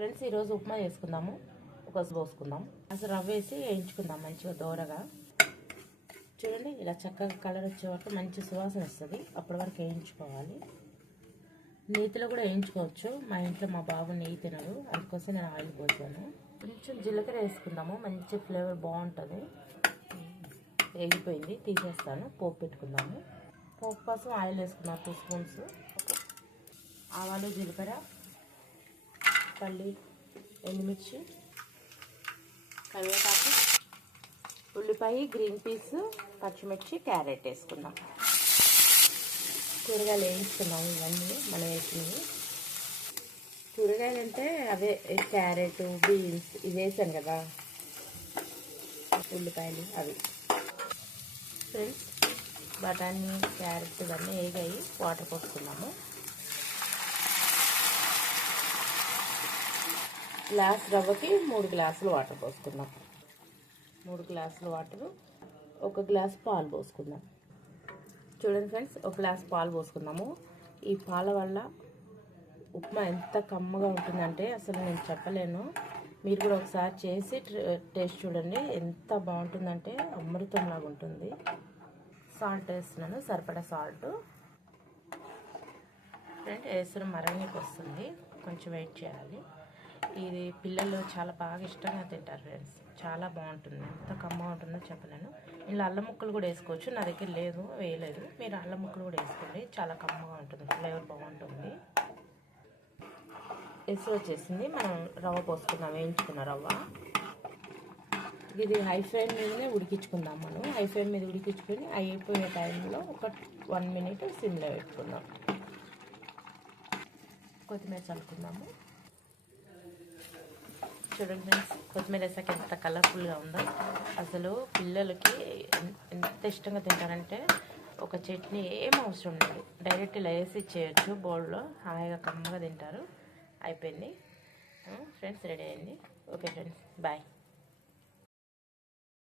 Friends ఈరోజు ఉప్మా చేసుకుందాము. ఒక పోసుకుందాం. అసలు రవ్వ వేసి వేయించుకుందాం మంచిగా దోరగా. చూడండి ఇలా చక్కగా కలర్ వచ్చే వరకు మంచి సువాసన వస్తుంది. అప్పటి వరకు వేయించుకోవాలి. నేతిలో కూడా వేయించుకోవచ్చు. మా ఇంట్లో మా బాబు నెయ్యి తినడు, అందుకోసం నేను ఆయిల్ పోసాను. కొంచెం జీలకర్ర వేసుకుందాము, మంచి ఫ్లేవర్ బాగుంటుంది. వేగిపోయింది, తీసేస్తాను. పోపు పెట్టుకుందాము. పోపు కోసం ఆయిల్ వేసుకున్నాం 2 స్పూన్స్. ఆవాలు, జీలకర్ర, పల్లి, ఎండుమిర్చి, కరివేపాకు, ఉల్లిపాయ, గ్రీన్ పీస్, పచ్చిమిర్చి, క్యారెట్ వేసుకుందాం. కూరగాయలు వేయించుకున్నాము. ఇవన్నీ మనం వేసినవి కూరగాయలు అంటే అవే క్యారెట్, బీన్స్ ఇవి వేసాను కదా, ఉల్లిపాయలు అవి. ఫ్రెండ్స్ బఠానీ, క్యారెట్ ఇవన్నీ వేగాయి. వాటర్ పోసుకున్నాము. గ్లాస్ రవ్వకి 3 గ్లాసులు వాటర్ పోసుకుందాం. 3 గ్లాసులు వాటరు, 1 గ్లాస్ పాలు పోసుకుందాం. చూడండి ఫ్రెండ్స్, 1 గ్లాస్ పాలు పోసుకుందాము. ఈ పాల వల్ల ఉప్మా ఎంత కమ్మగా ఉంటుందంటే అసలు నేను చెప్పలేను. మీరు కూడా ఒకసారి చేసి టేస్ట్ చూడండి, ఎంత బాగుంటుందంటే అమృతంలాగా ఉంటుంది. సాల్ట్ వేస్తున్నాను, సరిపడా సాల్ట్. ఫ్రెండ్ వేసిన మరగనికి వస్తుంది, కొంచెం వెయిట్ చేయాలి. ఇది పిల్లలు చాలా బాగా ఇష్టంగా తింటారు ఫ్రెండ్స్. చాలా బాగుంటుంది, ఎంత కమ్మగా ఉంటుందో చెప్పలేను. ఇలా అల్లం ముక్కలు కూడా వేసుకోవచ్చు, నా దగ్గర లేదు, వేయలేదు. మీరు అల్లం ముక్కలు కూడా వేసుకోండి, చాలా కమ్మగా ఉంటుంది, ఫ్లేవర్ బాగుంటుంది. ఎసురు వచ్చేసింది. మనం రవ్వ పోసుకుందాం, వేయించుకున్న రవ్వ. ఇది హై ఫ్లేమ్ మీదనే ఉడికించుకుందాం. మనం హై ఫ్లేమ్ మీద ఉడికించుకొని అయిపోయే టైంలో ఒక 1 మినిట్ సిమ్లో పెట్టుకుందాం. కొత్తిమీర చల్లుకుందాము. చూడండి ఫ్రెండ్స్, కొత్తిమీర వేసాక ఎంత కలర్ఫుల్గా ఉందో. అసలు పిల్లలకి ఎంత ఇష్టంగా తింటారంటే ఒక చట్నీ ఏం అవసరం లేదు, డైరెక్ట్ ఇలా వేసి ఇచ్చేయచ్చు బౌల్లో. హాయిగా కమ్మగా తింటారు. అయిపోయింది ఫ్రెండ్స్, రెడీ అయింది. Okay friends, bye.